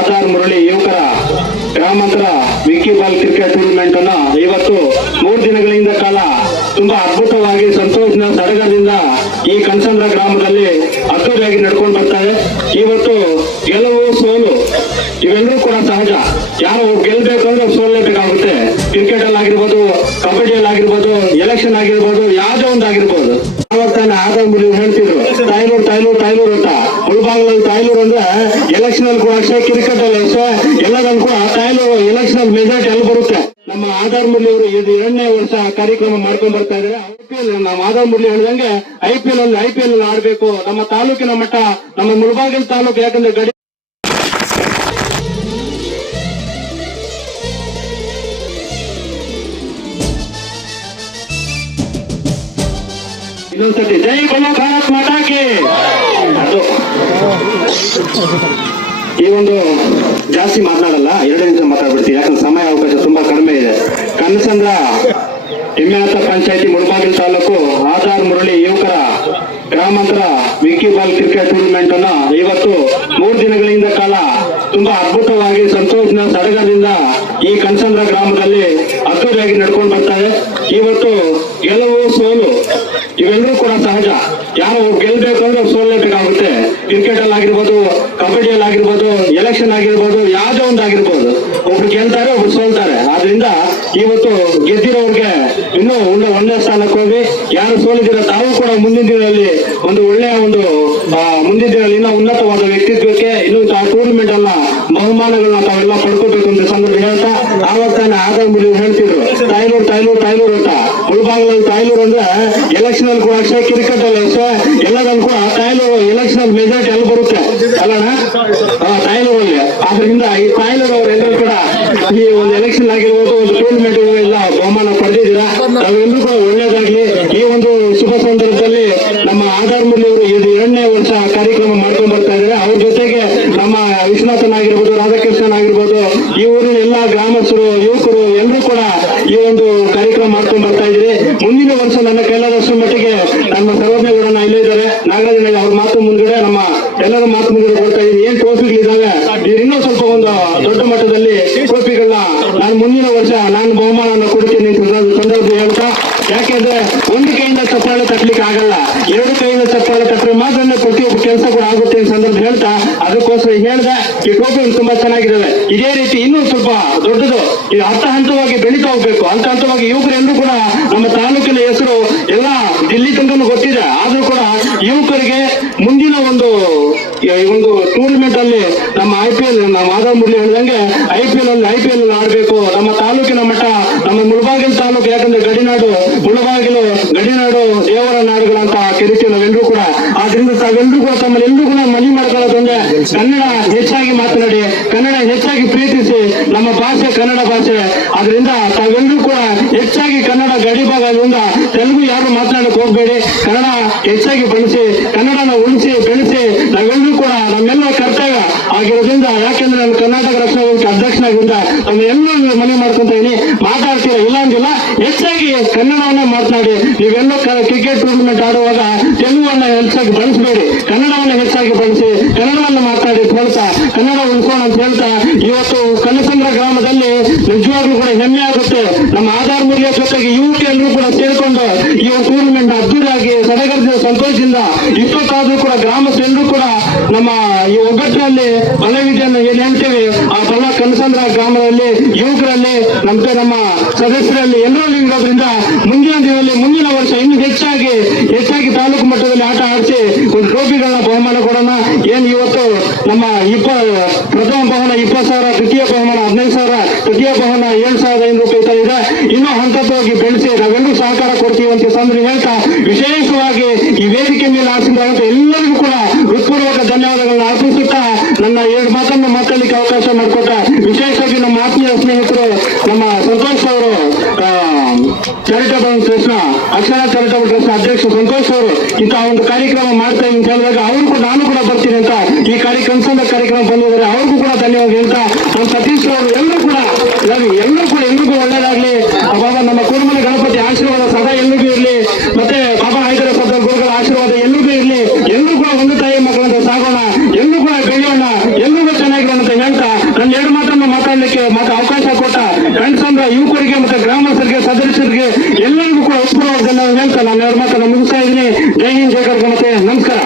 ಆಧಾರ್ ಮುರಳಿ ಯುವಕರ ಗ್ರಾಮಾಂತರ ವಿಕಿಬಾಲ್ cricket tournament ಅನ್ನು ಇವತ್ತು ಮೂರು ದಿನಗಳಿಂದ ಕಾಲ ತುಂಬಾ ಅದ್ಭುತವಾಗಿ ಸಂತೋಷದ ಸಡಗರದಿಂದ ಈ ಕನಸಂದ್ರ ಗ್ರಾಮದಲ್ಲಿ ಅದ್ದೂರಿಯಾಗಿ ನಡ್ಕೊಂಡು ಬರ್ತಾರೆ. ಇವತ್ತು ಗೆಲುವು, ಸೋಲು ಇವೆಲ್ಲರೂ ಕೂಡ ಸಹಜ. ಯಾರು ಗೆಲ್ಬೇಕಂದ್ರೆ ಸೋಲ್ಲೇಬೇಕಾಗುತ್ತೆ ಕ್ರಿಕೆಟ್ ಅಲ್ಲಿ ಆಗಿರ್ಬೋದು ಕಬಡ್ಡಿಯಲ್ಲಿ ಆಗಿರ್ಬೋದು ಎಲೆಕ್ಷನ್ ಆಗಿರ್ಬೋದು, ಯಾವ್ದೇ ಒಂದು ಆಗಿರ್ಬೋದು. ಆಧಾರ್ ಮುರಳಿ ಹೇಳ್ತಿದ್ರು ತಾಯ್ಲೂರು ತಾಯ್ಲೂರು ತಾಯ್ಲೂರು ಅಂತ ಮುಳಬಾಗಿಲಲ್ಲಿ ತಾಯ್ಲೂರು ಅಂದ್ರೆ ಎಲೆಕ್ಷನ್ ಅಲ್ಲಿ ಅಷ್ಟೇ ಕ್ರಿಕೆಟ್ ಅಲ್ಲಿ ಅಷ್ಟೇ ಎಲ್ಲದಲ್ಲೂ ಕೂಡ ಕಾಯಿಲೆ ಎಲೆಕ್ಷನ್ ಅಲ್ಲಿ ಬರುತ್ತೆ. ನಮ್ಮ ಆಧಾರ್ ಮುರಳಿ ಅವರು ಇದು ಎರಡನೇ ವರ್ಷ ಕಾರ್ಯಕ್ರಮ ಮಾಡ್ಕೊಂಡ್ ಬರ್ತಾ ಇದ್ದಾರೆ. ಐಪಿಎಲ್ ನಮ್ಮ ಆಧಾರ್ ಮುರಳಿ ಹೇಳಿದಂಗೆ ಐಪಿಎಲ್ ಅಲ್ಲಿ ಐಪಿಎಲ್ ಆಡ್ಬೇಕು. ನಮ್ಮ ತಾಲೂಕಿನ ಮಟ್ಟ, ನಮ್ಮ ಮುಳಬಾಗಿಲು ತಾಲೂಕು ಯಾಕಂದ್ರೆ ಗಡಿ ಇನ್ನೊಂದ್ಸತಿ ಜೈ ಬೋಲೋ ಭಾರತ್ ಮಾತಾಕೆ. ಅದು. ಈ ಒಂದು ಜಾಸ್ತಿ ಮಾತನಾಡಲ್ಲ, ಎರಡೇ ನಿಮಿಷ ಮಾತಾಡ್ಬಿಡ್ತೀನಿ. ಯಾಕಂದ್ರೆ ಸಮಯ, ಅವಕಾಶ ತುಂಬಾ ಕಡಿಮೆ ಇದೆ. ಕನಸಂದ್ರ ಹಿಮ್ಯಾತ ಪಂಚಾಯತಿ ಮುಳಬಾಗಿಲು ತಾಲೂಕು ಆಧಾರ್ ಮುರಳಿ ಯುವಕರ ಗ್ರಾಮಾಂತರ ವಿಕಿಬಾಲ್ ಕ್ರಿಕೆಟ್ ಟೂರ್ನಮೆಂಟ್ ಅನ್ನ ಇವತ್ತು ಮೂರು ದಿನಗಳಿಂದ ಕಾಲ ತುಂಬಾ ಅದ್ಭುತವಾಗಿ ಸಂತೋಷನ ಸಡಗರದಿಂದ ಈ ಕನಸಂದ್ರ ಗ್ರಾಮದಲ್ಲಿ ಅದ್ದೂರಿಯಾಗಿ ನಡ್ಕೊಂಡು ಬರ್ತಾರೆ ಇವತ್ತು ಗೆಲುವು ಸೋಲು ಇವೆಲ್ಲರೂ ಕೂಡ ಸಹಜ. ಯಾರು ಗೆಲ್ಬೇಕಂದ್ರೆ ಸೋಲ್ಲೇಬೇಕಾಗುತ್ತೆ ಕ್ರಿಕೆಟ್ ಅಲ್ಲಿ ಆಗಿರ್ಬೋದು ಕಬಡ್ಡಿಯಲ್ಲಿ ಆಗಿರ್ಬೋದು ಎಲೆಕ್ಷನ್ ಆಗಿರ್ಬೋದು, ಯಾವ್ದೋ ಒಂದು ಆಗಿರ್ಬೋದು. ಒಬ್ರು ಗೆಲ್ತಾರೆ, ಒಬ್ರು ಸೋಲ್ತಾರೆ. ಆದ್ರಿಂದ ಇವತ್ತು ಗೆದ್ದಿರೋರ್ಗೆ ಇನ್ನೂ ಒಳ್ಳೆ ಒಳ್ಳೆ ಸ್ಥಾನಕ್ಕೆ ಹೋಗಿ, ಯಾರು ಸೋಲಿದಿರ ತಾವು ಕೂಡ ಮುಂದಿನ ದಿನದಲ್ಲಿ ಒಂದು ಒಳ್ಳೆಯ ಒಂದು ಮುಂದಿನ ದಿನದಲ್ಲಿ ಇನ್ನೂ ಉನ್ನತವಾದ ವ್ಯಕ್ತಿತ್ವಕ್ಕೆ ಇನ್ನೂ ತಾವು ಟೂರ್ನಮೆಂಟ್ ಅಲ್ಲ ಬಹುಮಾನಗಳನ್ನ ತಾವೆಲ್ಲ ಪಡ್ಕೋಬೇಕು ಅಂತ ಸಂದರ್ಭ ಹೇಳ್ತಾ ಆವಾಗ ತಾನೇ ಮುರಳಿ ಹೇಳ್ತಿದ್ರು. ತಾಯ್ಲೂರು ತಾಯ್ಲೂರು ಮುಳಬಾಗಿಲಲ್ಲಿ ತಾಯ್ಲೂರು ಅಂದ್ರೆ ಎಲೆಕ್ಷನ್ ಅಲ್ಲಿ ಕೂಡ ಅಷ್ಟೇ ಕ್ರಿಕೆಟ್ ಅಲ್ಲಿ ಅಷ್ಟೇ. ಎಲ್ಲದಲ್ಲೂ ಕೂಡ ತಾಯ್ಲೂರು ಎಲೆಕ್ಷನ್ ಅಲ್ಲಿ ಮೆಜಾರಿಟಿ ಅಲ್ಲಿ ಬರುತ್ತೆ. ಅಲ್ಲಣ್ಣ? ತಾಯ್ಲೂರಲ್ಲಿ. ಆದ್ರಿಂದ ಈ ತಾಯ್ಲೂರು ಅವರೆಲ್ಲರೂ ಕೂಡ ಈ ಒಂದು ಎಲೆಕ್ಷನ್ ಆಗಿರ್ಬೋದು, ಒಂದು ಟೂರ್ನಮೆಂಟ್ ಎಲ್ಲ ಬಹುಮಾನ ಪಡೆದಿದ್ದೀರಾ? ನಾವೆಲ್ಲರೂ ಕೂಡ ಒಳ್ಳೇದಾಗ್ಲಿ ಈ ಒಂದು ಶುಭ ಸಂದರ್ಭದಲ್ಲಿ ನಮ್ಮ ಆಧಾರ್ ಮುರಳಿ ಅವರು ಇದು ಎರಡನೇ ವರ್ಷ ಕಾರ್ಯಕ್ರಮ ಮಾಡ್ಕೊಂಡ್ ಬರ್ತಾ ಇದ್ದಾರೆ ಅವ್ರ ಜೊತೆಗೆ ನಮ್ಮ ವಿಶ್ವನಾಥನ್ ಆಗಿರ್ಬೋದು ರಾಧಾಕೃಷ್ಣನ್ ಆಗಿರ್ಬೋದು ಈ ಊರಿನ ಎಲ್ಲ ಗ್ರಾಮಸ್ಥರು, ಯುವಕರು ಎಲ್ಲರೂ ಕೂಡ ಈ ಒಂದು ಕಾರ್ಯಕ್ರಮ ಮಾಡ್ಕೊಂಡು ಬರ್ತಾ ಇದ್ರಿ ಮುಂದಿನ ವರ್ಷ ನನ್ನ ಕೈಲಾದಷ್ಟು ಮಟ್ಟಿಗೆ ನಮ್ಮ ಸರ್ವಜ್ಞಗಳನ್ನ ಇಲ್ಲೇ ಇದ್ದಾರೆ. ನಾಗರಾಜನ ಅವ್ರ ಮಾತು ಮುಂದ್ಗಡೆ ನಮ್ಮ ಎಲ್ಲರ ಮಾತು ಮುಂದ್ಗಡೆ ಕೊಡ್ತಾ ಇದ್ದೀನಿ ಏನ್ ಟ್ರೋಫಿಗಳಿದ್ದಾವೆ ಇದು ಇನ್ನೂ ಸ್ವಲ್ಪ ಒಂದು ದೊಡ್ಡ ಮಟ್ಟದಲ್ಲಿ ಟ್ರೋಫಿಗಳನ್ನ ನಾನು ಮುಂದಿನ ವರ್ಷ ನಾನು ಬಹುಮಾನವನ್ನು ಕೊಡ್ತೀನಿ ಅಂತ ಸಂದರ್ಭ- ಸಂದರ್ಭ ಹೇಳ್ತಾ ಯಾಕೆಂದ್ರೆ ಒಂದು ಕೈಯಿಂದ ಚಪ್ಪಾಳೆ ತಟ್ಟಲಿಕ್ಕೆ ಆಗಲ್ಲ, ಎರಡು ಕೈಯಿಂದ ಚಪ್ಪಾಳೆ ತಟ್ಟರೆ ಮಾತ್ರ ಪ್ರತಿಯೊಬ್ಬ ಕೆಲಸ ಕೂಡ ಆಗುತ್ತೆ ಅಂತ ಸಂದರ್ಭ ಹೇಳ್ತಾ ಅದಕ್ಕೋಸ್ಕರ ಹೇಳ್ದೆ ಈ ತುಂಬಾ ಚೆನ್ನಾಗಿದ್ದಾವೆ. ಇದೇ ರೀತಿ ಇನ್ನೂ ಸ್ವಲ್ಪ ದೊಡ್ಡದು, ಇದು ಹಂತ ಹಂತವಾಗಿ ಬೆಳೀತಾ ಹೋಗ್ಬೇಕು. ಹಂತ ಹಂತವಾಗಿ ಯುವಕರೆಲ್ಲರೂ ಕೂಡ ನಮ್ಮ ತಾಲೂಕಿನ ಹೆಸರು ಎಲ್ಲ ದಿಲ್ಲಿ ತನಕ ಗೊತ್ತಿದೆ. ಆದ್ರೂ ಕೂಡ ಯುವಕರಿಗೆ ಮುಂದಿನ ಒಂದು, ಈ ಒಂದು ಟೂರ್ನಮೆಂಟ್ ಅಲ್ಲಿ ನಮ್ಮ ಐ ಪಿ ಎಲ್ ನಮ್ಮ ಮಾಧವ ಮುರಳಿ ಹೇಳ್ದಂಗೆ ಐ ಪಿ ಎಲ್ ಅಲ್ಲಿ ಐ ಪಿ ಎಲ್ ಆಡ್ಬೇಕು. ನಮ್ಮ ತಾಲೂಕಿನ ಮಟ್ಟ ನಮ್ಮ ಮುಳಬಾಗಿಲು ತಾಲೂಕು, ಯಾಕಂದ್ರೆ ಗಡಿನಾಡು ಮುಳಬಾಗಿಲು ಗಡಿನಾಡು ದೇವರ ನಾಡುಗಳಂತ ಕರಿತೀವಿ ನಾವೆಲ್ಲರೂ ಕೂಡ, ಆದ್ರಿಂದ ತಾವೆಲ್ಲರೂ ಕೂಡ ತಮ್ಮಲ್ಲೆಲ್ಲರೂ ಕೂಡ ಮನೆ ಮಾಡ್ಕೊಳ್ಳೋದಂದ್ರೆ ಕನ್ನಡ ಹೆಚ್ಚಾಗಿ ಮಾತನಾಡಿ, ಕನ್ನಡ ಹೆಚ್ಚಾಗಿ ಪ್ರೀತಿಸಿ, ನಮ್ಮ ಭಾಷೆ ಕನ್ನಡ ಭಾಷೆ. ಆದ್ರಿಂದ ತಾವೆಲ್ಲರೂ ಕೂಡ ಹೆಚ್ಚಾಗಿ ಕನ್ನಡ ಗಡಿ ಭಾಗ ಆದ್ರಿಂದ ತೆಲುಗು ಯಾರು ಮಾತನಾಡಕ್ ಹೋಗ್ಬೇಡಿ. ಕನ್ನಡ ಹೆಚ್ಚಾಗಿ ಬಳಸಿ, ಕನ್ನಡನ ಉಳಿಸಿ, ಬೆಳೆಸಿ ನಾವೆಲ್ಲರೂ ಕೂಡ ನಮ್ಮೆಲ್ಲ ಕರ್ತವ್ಯ ಆಗಿರೋದ್ರಿಂದ ಯಾಕೆಂದ್ರೆ ನಾನು ಕರ್ನಾಟಕ ರಕ್ಷಣಾ ವೇದಿಕೆ ಅಧ್ಯಕ್ಷನಾಗಿಂದ ನಮ್ಮ ಎಲ್ಲರೂ ಮನೆ ಮಾಡ್ಕೊಂತ ಇದೀನಿ. ಮಾತಾಡ್ತೀರಾ ಇಲ್ಲ ಅಂದಿಲ್ಲ, ಹೆಚ್ಚಾಗಿ ಕನ್ನಡವನ್ನ ಮಾತನಾಡಿ. ನೀವೆಲ್ಲೋ ಕ್ರಿಕೆಟ್ ಟೂರ್ನಮೆಂಟ್ ಆಡುವಾಗ ತೆಲುಗುವನ್ನ ಹೆಚ್ಚಾಗಿ ಬಳಸಬೇಡಿ. ಕನ್ನಡವನ್ನ ಹೆಚ್ಚಾಗಿ ಬಳಸಿ, ಕನ್ನಡವನ್ನ ಮಾತಾಡಿ ಕೇಳ್ತಾ, ಕನ್ನಡ ಉಳ್ಕೋಣ ಅಂತ ಹೇಳ್ತಾ, ಇವತ್ತು ಕನಸಂದ್ರ ಗ್ರಾಮದಲ್ಲಿ ನಿಜವಾಗ್ಲೂ ಕೂಡ ಹೆಮ್ಮೆ ಆಗುತ್ತೆ. ನಮ್ಮ ಆಧಾರ್ ಮೂಲ್ಯ ಜೊತೆಗೆ ಯುವತಿ ಎಲ್ಲರೂ ಕೂಡ ಸೇರ್ಕೊಂಡು ಈ ಟೂರ್ನಮೆಂಟ್ ಅದ್ದೂರಿಯಾಗಿ ಸಡಗರದ ಸಂತೋಷದಿಂದ ಇಷ್ಟೊತ್ತಾದ್ರೂ ಕೂಡ ಈ ಒಗ್ಗಟ್ಟಿನಲ್ಲಿ ಬಲವಿದೆಯನ್ನು ಏನ್ ಹೇಳ್ತೀವಿ? ಆ ಬಲ ಕನಸಂದ್ರ ಗ್ರಾಮದಲ್ಲಿ, ಯುವಕರಲ್ಲಿ ನಮ್ಗೆ ನಮ್ಮ ಸದಸ್ಯರಲ್ಲಿ ಎಲ್ಲರಲ್ಲಿ ಇರೋದ್ರಿಂದ ಮುಂದಿನ ದಿನದಲ್ಲಿ ಮುಂದಿನ ವರ್ಷ ಇನ್ನೂ ಹೆಚ್ಚಾಗಿ ಹೆಚ್ಚಾಗಿ ತಾಲೂಕು ಮಟ್ಟದಲ್ಲಿ ಆಟ ಆಡಿಸಿ ಒಂದು ಟ್ರೋಫಿಗಳನ್ನ ಬಹುಮಾನ ಕೊಡೋಣ. ಏನ್ ಇವತ್ತು ನಮ್ಮ ಇಪ್ಪ, ಪ್ರಥಮ ಬಹುಮಾನ ಇಪ್ಪತ್ತು ಸಾವಿರ ದ್ವಿತೀಯ ಬಹುಮಾನ ಹದಿನೈದು ಸಾವಿರ, ತೃತೀಯ ಬಹುಮಾನ ಏಳು ಸಾವಿರದ ಐನೂರು ರೂಪಾಯಿ ಇದೆ. ಇನ್ನೂ ಹಂತವಾಗಿ ಬೆಳೆಸಿ, ನಾವೆಲ್ಲರೂ ಸಹಕಾರ ಕೊಡ್ತೀವಿ ಅಂತ ಸಂದ್ರೆ ಹೇಳ್ತಾ ವಿಶೇಷವಾಗಿ ಈ ವೇದಿಕೆ ಮೇಲೆ ಆಡಿಸಿದ ಎಲ್ಲರಿಗೂ ಕೂಡ ಹೃತ್ಪೂರ್ವಕ ಧನ್ಯವಾದಗಳನ್ನ ಅರ್ಪಿಸುತ್ತಾ ನನ್ನ ಎರಡು ಮಾತನ್ನು ಮಾತಾಡಲಿಕ್ಕೆ ಅವಕಾಶ ಮಾಡಿಕೊಟ್ಟ ವಿಶೇಷವಾಗಿ ನಮ್ಮ ಆತ್ಮೀಯ ಸ್ನೇಹಿತರು ನಮ್ಮ ಸಂತೋಷ್ ಅವರು charitable trust Akshara charitable trust ಅಧ್ಯಕ್ಷ ಸಂತೋಷ್ ಅವರು ಇಂತಹ ಒಂದು ಕಾರ್ಯಕ್ರಮ ಮಾಡ್ತಾ ಅಂತ ಹೇಳಿದಾಗ ಅವರು ಕೂಡ ನಾನು ಕೂಡ ಬರ್ತೀನಿ ಅಂತ ಈ ಕಾರ್ಯಕ್ರಮ ಕಾರ್ಯಕ್ರಮ ಬಂದಿದ್ದಾರೆ, ಅವ್ರಿಗೂ ಕೂಡ ಧನ್ಯವಾದ ಅಂತ ನಮ್ಮ ಸತೀಶ್ ಅವರು ಎಲ್ಲರೂ ಕೂಡ ಎಲ್ಲರೂ ಕೂಡ ಎಲ್ರಿಗೂ ಒಳ್ಳೇದಾಗ್ಲಿ. ಅವಾಗ ನಮ್ಮ ಕುರುಮಲಿ ಗಣಪತಿ ಆಶೀರ್ವಾದ ಸದಾ ಎಲ್ರಿಗೂ ಇರಲಿ ಮತ್ತೆ ಬಾಬಾ ಹೈದರ ಸದ ಗುರುಗಳ ಆಶೀರ್ವಾದ ಎಲ್ರಿಗೂ ಇರಲಿ ಎಲ್ಲರೂ ಕೂಡ ಒಂದು ತಾಯಿ ಮಕ್ಕಳಂತ ಸಾಗೋಣ ಎಲ್ಲರೂ ಕೂಡ ಬೆಳೆಯೋಣ ಎಲ್ಲರಿಗೂ ಚೆನ್ನಾಗಿರೋಣ ಅಂತ ಹೇಳ್ತಾ ಕೊಟ್ಟ ಕಣ್ಸಂದ್ರ ಯುವಕರಿಗೆ ಮತ್ತೆ ಗ್ರಾಮಸ್ಥರಿಗೆ, ಸದಸ್ಯರಿಗೆ ಎಲ್ಲರಿಗೂ ಕೂಡ ಉತ್ಪೂರ್ವಕ ನಾನು ಹೇಳ್ತಾ ನಾನು ಅವ್ರ ಮಾತನ್ನ ಮುಗಿಸ್ತಾ ಇದ್ದೀನಿ. ಜೈ ಹಿಂದ್ ಜೈ ಮತ್ತೆ ನಮಸ್ಕಾರ.